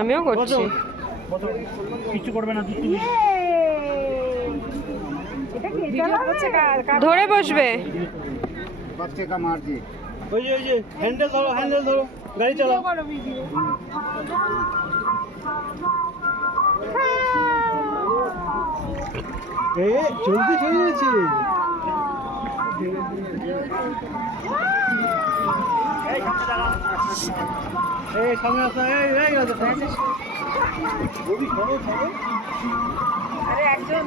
আমিও করছি। কিছু করবে না, ধরে বসবে। ওই যে হ্যান্ডেল ধরো গাড়ি চালাও। জলদি চলে গেছে। সামনে আসো। আরে একজন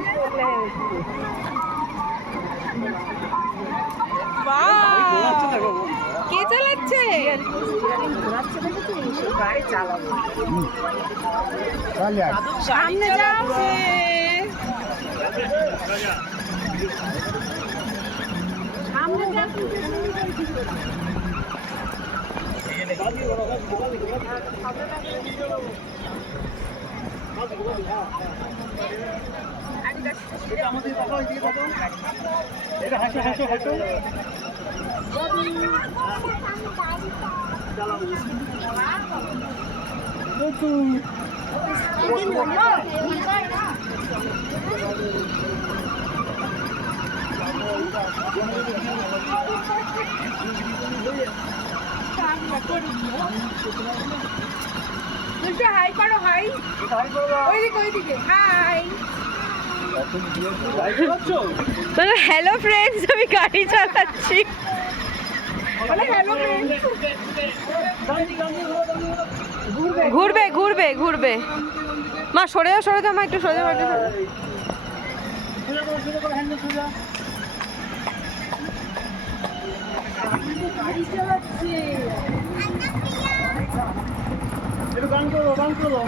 কে চালাচ্ছে? সামনে যাচ্ছে। হাসো। হাই করো, হাই। ওইদিকে হাই। হ্যালো ফ্রেন্ডস, আমি গাড়ি চালাচ্ছি। ঘুরবে। মা সরে যাও মা, একটু সরে যাও। গান করো।